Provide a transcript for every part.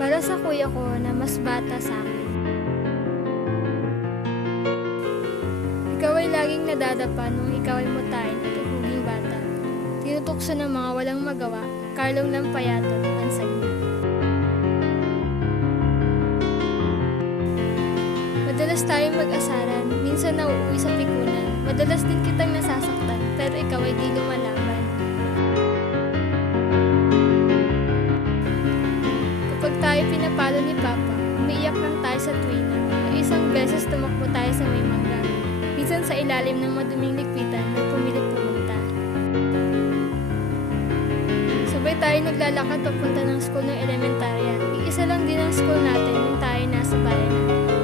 Para sa kuya ko na mas bata sa akin. Ikaw ay laging nadadapa nung ikaw ay mutahin at uhuging bata. Tinutukso ng mga walang magawa, Carlong ng payatot, bansag niya. Madalas tayong mag-asaran, minsan nauuwi sa pikunan. Madalas din kitang nasasaktan, pero ikaw ay di lumalaban. Kapag tayo pinapalo ni Papa, umiiyak lang tayo sa tuwina. O isang beses tumakbo tayo sa may mangga. Minsan sa ilalim ng maduming likpitan na pumilit pumunta. Sabay tayo naglalakad papunta ng school ng elementarya. Iisa lang din ang school natin nung tayo nasa bayan.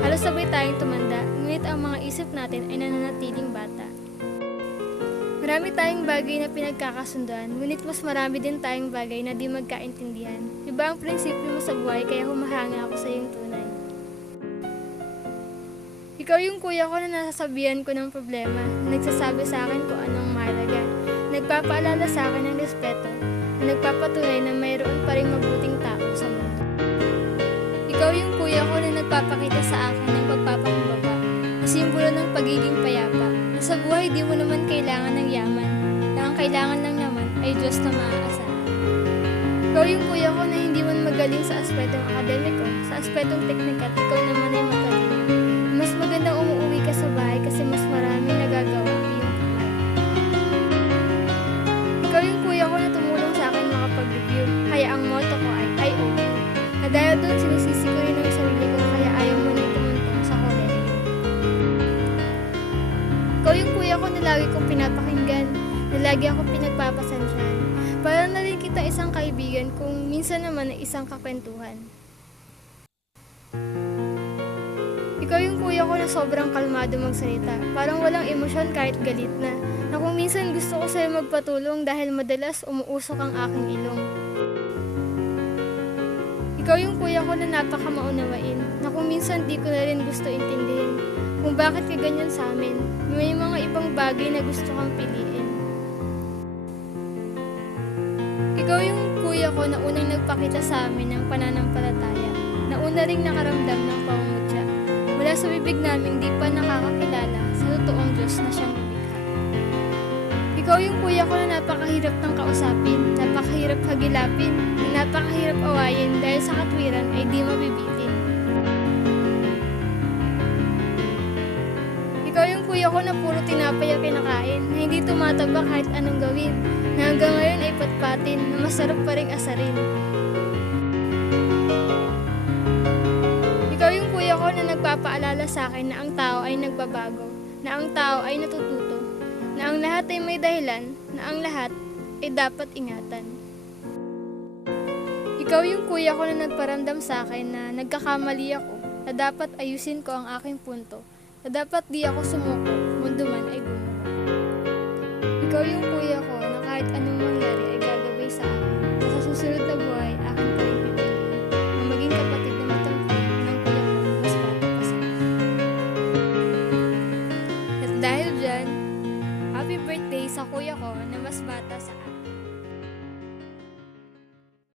Halos sabay tayong tumanda, ngunit ang mga isip natin ay nananatiling bata. Marami tayong bagay na pinagkakasunduan, ngunit mas marami din tayong bagay na di magkaintindihan. Iba ang prinsipyo mo sa buhay kaya humahanga ako sa iyong tunay. Ikaw yung kuya ko na nasasabihan ko ng problema, nagsasabi sa akin kung anong mahalaga, nagpapaalala sa akin ng respeto, na nagpapatunay na mayroon pa ring mabuting tao sa mundo. Ikaw yung kuya ko na nagpapakita sa akin ng pagpapakumbaba, na simbolo ng pagiging payapa, na sa buhay di mo naman kailangan ng yaman, na ang kailangan lang naman ay Diyos na maaasahan. Ikaw yung kuya ko na hindi man magaling sa aspetong akademiko, sa aspetong teknikal, ikaw naman ay matalino. Mas magandang umuwi ka sa bahay kasi mas marami nagagawa ang iyong kamay. Ikaw yung kuya ko na tumulong sa akin makapag-review, kaya ang motto ko ay I owe you. Na dahil doon sinisisi ko rin ang sarili ko kaya ayaw mo nang tumuntong sa kolehiyo. Ikaw yung kuya ko na lagi kong pinapakinggan, na lagi akong pinagpapasensyahan. Para na rin kita isang kaibigan kung minsan naman ay isang kakwentuhan. Ikaw yung kuya ko na sobrang kalmado magsalita, parang walang emosyon kahit galit na kung minsan gusto ko sa'yo magpatulong dahil madalas umuusok ang aking ilong. Ikaw yung kuya ko na napakamaunawain, na kung minsan di ko na rin gusto intindihin kung bakit ka ganyan sa amin, may mga ibang bagay na gusto kang piliin. Ikaw yung kuya ko na unang nagpakita sa amin ng pananampalataya, na una ring nakaramdam ng pangungutya. Mula sa bibig namin di pa nakakakilala sa totoong Diyos na siyang lumikha. Ikaw yung kuya ko na napakahirap ng kausapin, napakahirap hagilapin, na napakahirap awayin dahil sa katwiran ay di mabibitin. Ikaw yung kuya ko na puro tinapay ang kinakain, na hindi tumataba kahit anong gawin, na hanggang ngayon ay patpatin, na masarap pa ring asarin. Ikaw yung kuya ko na nagpapaalala sa akin na ang tao ay nagbabago, na ang tao ay natututo, na ang lahat ay may dahilan, na ang lahat ay dapat ingatan. Ikaw yung kuya ko na nagparamdam sa akin na nagkakamali ako, na dapat ayusin ko ang aking punto, na dapat di ako sumuko, mundo man ay gumuho. Ikaw yung kuya ko na kahit anong mangyari ay gagabay sa akin, na sa susunod na buhay